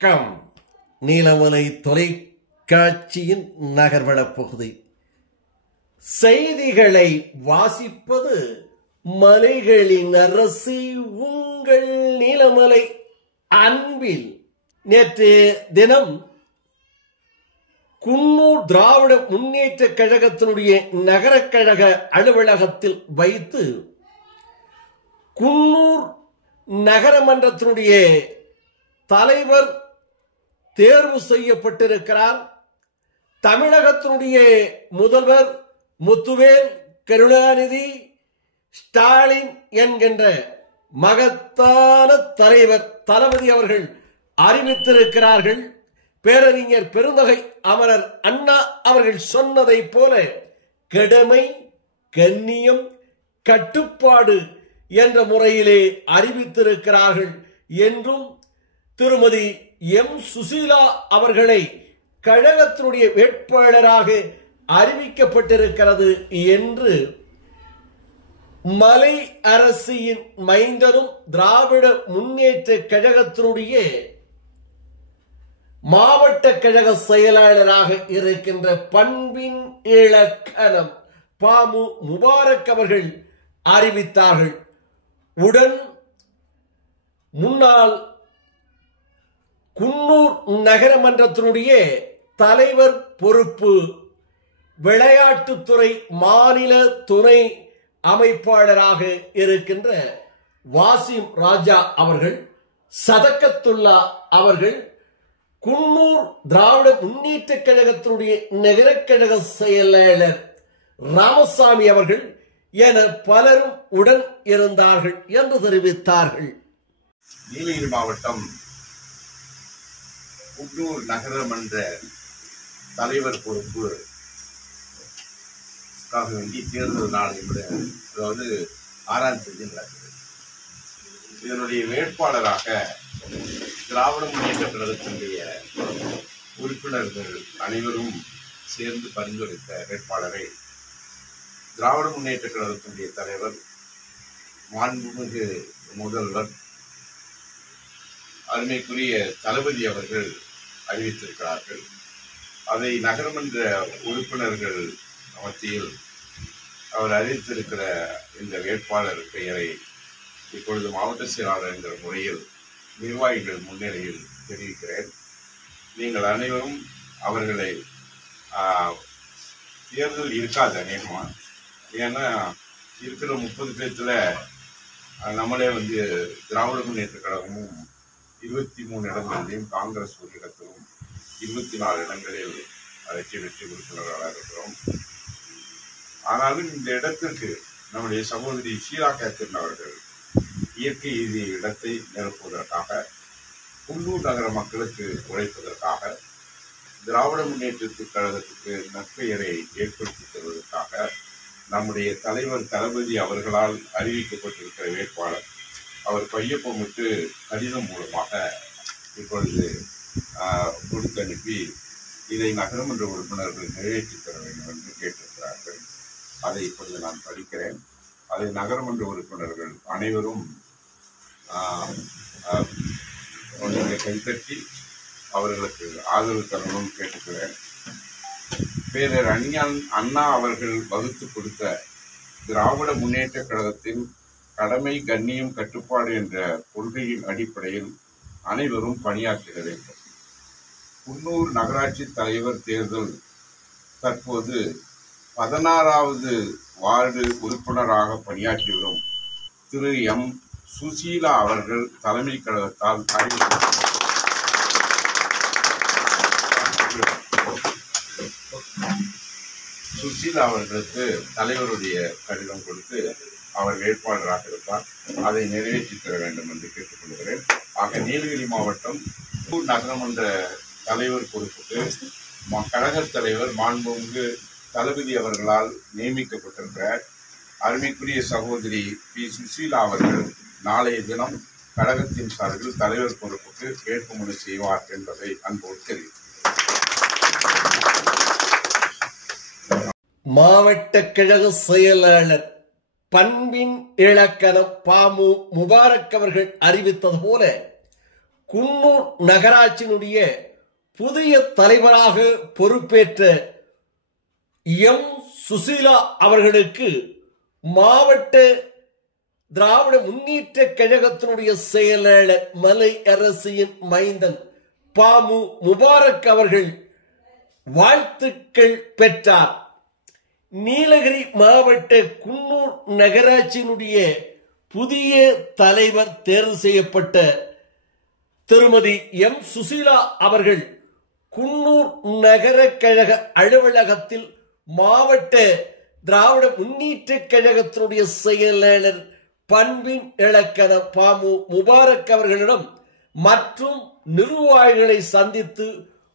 வணக்கம். நீலமலை தொலைக்காட்சியின் நகர்வள பகுதி செய்திகளை வாசிப்பது மலைகளின் அரசி உங்கள் நீலமலை அன்பில். நேற்று தினம் குன்னூர் திராவிட முன்னேற்ற கழகத்தினுடைய நகரக்கழக அலுவலகத்தில் வைத்து குன்னூர் நகரமன்றத்தினுடைய தலைவர் தேர்வு செய்யப்பட்டிருக்கிறார். தமிழகத்தினுடைய முதல்வர் முத்துவேல் கருணாநிதி ஸ்டாலின் என்கின்ற மகத்தான தலைவர் தளபதி அவர்கள் அறிவித்திருக்கிறார்கள். பேரறிஞர் பெருந்தகை அமரர் அண்ணா அவர்கள் சொன்னதை போல கடமை, கண்ணியம், கட்டுப்பாடு என்ற முறையிலே அறிவித்திருக்கிறார்கள் என்றும் திருமதி எம் சுசீலா அவர்களை கழகத்தினுடைய வேட்பாளராக அறிவிக்கப்பட்டிருக்கிறது என்று மலை அரசியின் மைந்தனும் திராவிட முன்னேற்ற கழகத்தினுடைய மாவட்ட கழக செயலாளராக இருக்கின்ற பண்பின் இலக்கணம் பாமு முபாரக் அவர்கள் அறிவித்தார்கள். உடன் முன்னாள் குன்னூர் நகரமன்றத்தினுடைய தலைவர் பொறுப்பு விளையாட்டுத்துறை மாநில துணை அமைப்பாளராக இருக்கின்ற வாசிம் ராஜா அவர்கள், சதகத்துல்லா அவர்கள், குன்னூர் திராவிட முன்னேற்ற கழகத்தினுடைய நகரக்கழக செயலாளர் ராமசாமி அவர்கள் என பலரும் உடன் இருந்தார்கள் என்று தெரிவித்தார்கள். நீலகிரி மாவட்டம் குன்னூர் நகரமன்ற தலைவர் பொறுப்புக்காக வேண்டி தேர்தல் நாள் அதாவது 6ஆம் தேதி நடக்குது. இதனுடைய வேட்பாளராக திராவிட முன்னேற்ற கழகத்தினுடைய உறுப்பினர்கள் அனைவரும் சேர்ந்து பரிந்துரைத்த வேட்பாளரை திராவிட முன்னேற்ற கழகத்தினுடைய தலைவர், மாண்புமிகு முதல்வர், அருமைக்குரிய தளபதி அவர்கள் அறிவித்திருக்கிறார்கள். அதை நகரமன்ற உறுப்பினர்கள் மத்தியில் அவர் அறிவித்திருக்கிற இந்த வேட்பாளர் பெயரை இப்பொழுது மாவட்ட செயலாளர் என்ற முறையில் நிர்வாகிகள் முன்னிலையில் தெரிவிக்கிறேன். நீங்கள் அனைவரும் அவர்களை தேர்தல் இருக்காது அநேகமாக. ஏன்னா இருக்கிற 30 பேர்த்துல நம்மளே திராவிட முன்னேற்ற கழகமும் 23 இடங்களிலும், காங்கிரஸ் ஒரு இடத்திலும் 24 இடங்களில் அதற்கு வெற்றி உறுப்பினர்களாக இருக்கிறோம். ஆனாலும் இந்த இடத்திற்கு நம்முடைய சகோதரி ஷீலா கேத்தன் அவர்கள் இயற்கை எய்திய இடத்தை நிரப்புவதற்காக, குன்னூர் நகர மக்களுக்கு உழைப்பதற்காக, திராவிட முன்னேற்ற கழகத்துக்கு நற்பெயரை ஏற்படுத்தி தருவதற்காக நம்முடைய தலைவர் தளபதி அவர்களால் அறிவிக்கப்பட்டிருக்கிற வேட்பாளர் அவர் கையொப்பமிட்டு கடிதம் மூலமாக இப்பொழுது கொடுத்து அனுப்பி இதை நகரமன்ற உறுப்பினர்கள் நிறைவேற்றி தர வேண்டும் என்று கேட்டிருக்கிறார்கள். அதை இப்பொழுது நான் படிக்கிறேன். அதை நகரமன்ற உறுப்பினர்கள் அனைவரும் கைத்தட்டி அவர்களுக்கு ஆதரவு தரணும் கேட்டுக்கிறேன். பேரர் அண்ணா அவர்கள் வகுத்து கொடுத்த திராவிட முன்னேற்ற கழகத்தின் கடமை, கண்ணியம், கட்டுப்பாடு என்ற கொள்கையின் அடிப்படையில் அனைவரும் பணியாற்ற வேண்டும். குன்னூர் நகராட்சி தலைவர் தேர்தல் தற்போது 16வது வார்டு உறுப்பினராக பணியாற்றி வரும் திரு எம் சுசீலா அவர்கள் தலைமை கழகத்தால் சுசீலா அவர்களுக்கு தலைவருடைய கடிதம் கொடுத்து அவர் வேட்பாளராக இருப்பார். அதை நிறைவேற்றி தர வேண்டும் என்று கேட்டுக்கொள்கிறேன். ஆக நீலகிரி மாவட்டம் நகரமன்ற தலைவர் பொறுப்புக்கு கழக தலைவர் மாண்புமிகு தளபதி அவர்களால் நியமிக்கப்பட்டிருக்கிறார். அருமைக்குரிய சகோதரி பி சுசீலா அவர்கள் நாளைய தினம் கழகத்தின் சார்பில் தலைவர் பொறுப்புக்கு வேட்புமனு செய்வார் என்பதை அன்போடு தெரிவித்தார். மாவட்ட கழக செயலாளர் பண்பின் இலக்கணம் பாமு முபாரக் அவர்கள் அறிவித்தது போல குன்னூர் நகராட்சியினுடைய புதிய தலைவராக பொறுப்பேற்ற எம் சுசீலா அவர்களுக்கு மாவட்ட திராவிட முன்னேற்ற கழகத்தினுடைய செயலாளர் மலை அரசியின் மைந்தன் பாமு முபாரக் அவர்கள் வாழ்த்துக்கள் பெற்றார். நீலகிரி மாவட்ட குன்னூர் நகராட்சியினுடைய புதிய தலைவர் தேர்வு செய்யப்பட்ட திருமதி எம் சுசீலா அவர்கள் குன்னூர் நகர கழக அலுவலகத்தில் மாவட்ட திராவிட முன்னேற்ற கழகத்தினுடைய செயலாளர் பண்பின் இலக்கண பாமு முபாரக் அவர்களிடம் மற்றும் நிர்வாகிகளை சந்தித்து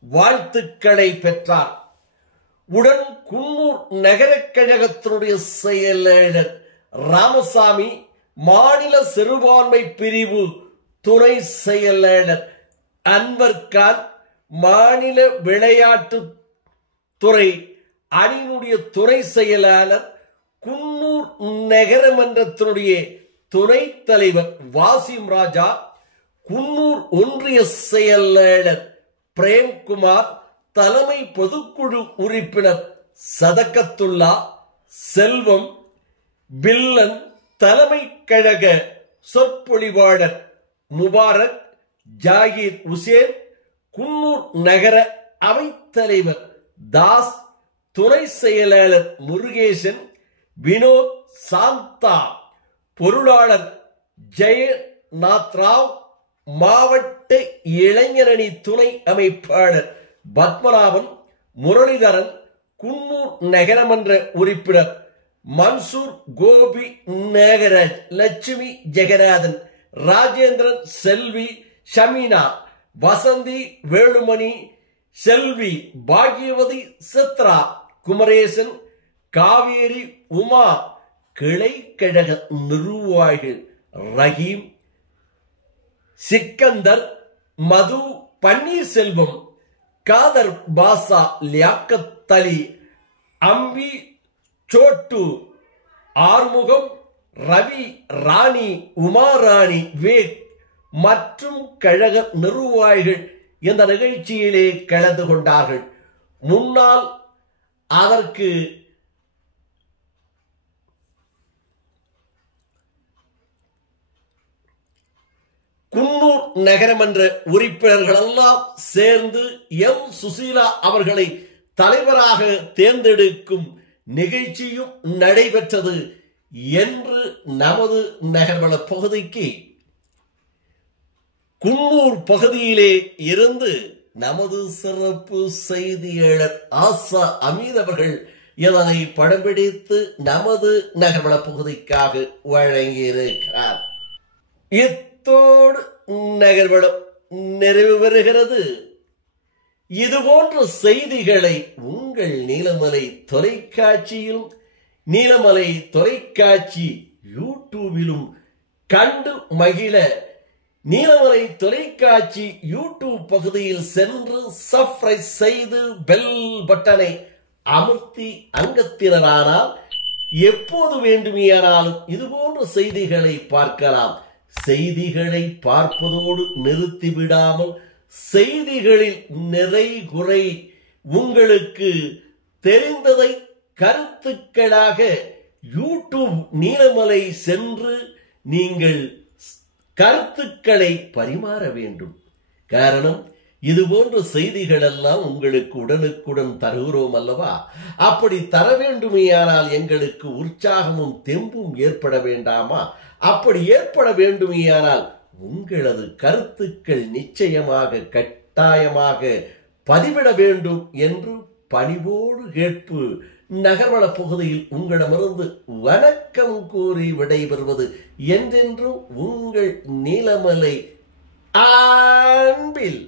வாழ்த்துக்களை பெற்றார். உடன் குன்னூர் நகர கழகத்தினுடைய செயலாளர் ராமசாமி, மாநில சிறுபான்மை பிரிவு துணை செயலாளர் அன்வர் கான், மாநில விளையாட்டு துறை அணியினுடைய துணை செயலாளர், குன்னூர் நகரமன்றத்தினுடைய துணைத் தலைவர் வாசிம் ராஜா, குன்னூர் ஒன்றிய செயலாளர் பிரேம்குமார், தலைமை பொதுக்குழு உறுப்பினர் சதகத்துல்லா, செல்வம், பில்லன், தலைமை கழக சொற்பொழிவாளர் முபாரக், ஜாகிர் உசேன், குன்னூர் நகர அவைத்தலைவர் தாஸ், துணை செயலாளர் முருகேசன், வினோத், சாந்தா, பொருளாளர் ஜெயநாத் ராவ், மாவட்ட இளைஞரணி துணை அமைப்பாளர் பத்மநாபன், முரளிதரன், குன்னூர் நகரமன்ற உறுப்பினர் மன்சூர், கோபி நாகராஜ், லட்சுமி ஜெகநாதன், ராஜேந்திரன், செல்வி, ஷமீனா, வசந்தி, வேலுமணி, செல்வி, பாக்யவதி, சித்ரா, குமரேசன், காவேரி, உமா, கிளை கழக நிர்வாகிகள் ரஹீம், சிக்கந்தர், மது, பன்னீர்செல்வம், காதர் பாசா, லியாக்கத் அலி, அம்பி, சோட்டு, ஆறுமுகம், ரவி, ராணி, உமாராணி, வேக் மற்றும் கழக நிர்வாகிகள் இந்த நிகழ்ச்சியிலே கலந்து கொண்டார்கள். முன்னால் அதற்கு குன்னூர் நகரமன்ற உறுப்பினர்கள் எல்லாம் சேர்ந்து எம் சுசீலா அவர்களை தலைவராக தேர்ந்தெடுக்கும் நிகழ்ச்சியும் நடைபெற்றது என்று நமது நகர்வள பகுதிக்கு குன்னூர் பகுதியிலே இருந்து நமது சிறப்பு செய்தியாளர் ஆசா அமீத் அவர்கள் இதனை படம் பிடித்து நமது நகர்வள பகுதிக்காக வழங்கியிருக்கிறார். இத்தோடு நகர்வளம் நிறைவு பெறுகிறது. இதுபோன்ற செய்திகளை உங்கள் நீலமலை தொலைக்காட்சியிலும் நீலமலை தொலைக்காட்சி யூடியூபிலும் கண்டு மகிழ நீலமலை தொலைக்காட்சி யூடியூப் பகுதியில் சென்று சப்ஸ்கிரைப் செய்து பெல் பட்டனை அமர்த்தி அங்கத்தினரானால் எப்போது வேண்டுமானாலும் இதுபோன்ற செய்திகளை பார்க்கலாம். செய்திகளை பார்ப்பதோடு நிறுத்திவிடாமல் செய்திகளில் நிறை குறை உங்களுக்கு தெரிந்ததை கருத்துக்களாக யூடியூப் நீலமலை சென்று நீங்கள் கருத்துக்களை பரிமாற வேண்டும். காரணம், இதுபோன்ற செய்திகள் எல்லாம் உங்களுக்கு உடனுக்குடன் தருகிறோம் அல்லவா? அப்படி தர வேண்டுமேயானால் எங்களுக்கு உற்சாகமும் தெம்பும் ஏற்பட வேண்டாமா? அப்படி ஏற்பட வேண்டுமேயானால் உங்களது கருத்துக்கள் நிச்சயமாக கட்டாயமாக பதிவிட வேண்டும் என்று பணிவோடு கேட்பு நகர்வள பகுதியில் உங்களிடமிருந்து வணக்கம் கூறி விடைபெறுவது என்றென்றும் உங்கள் நீலமலை அன்பில்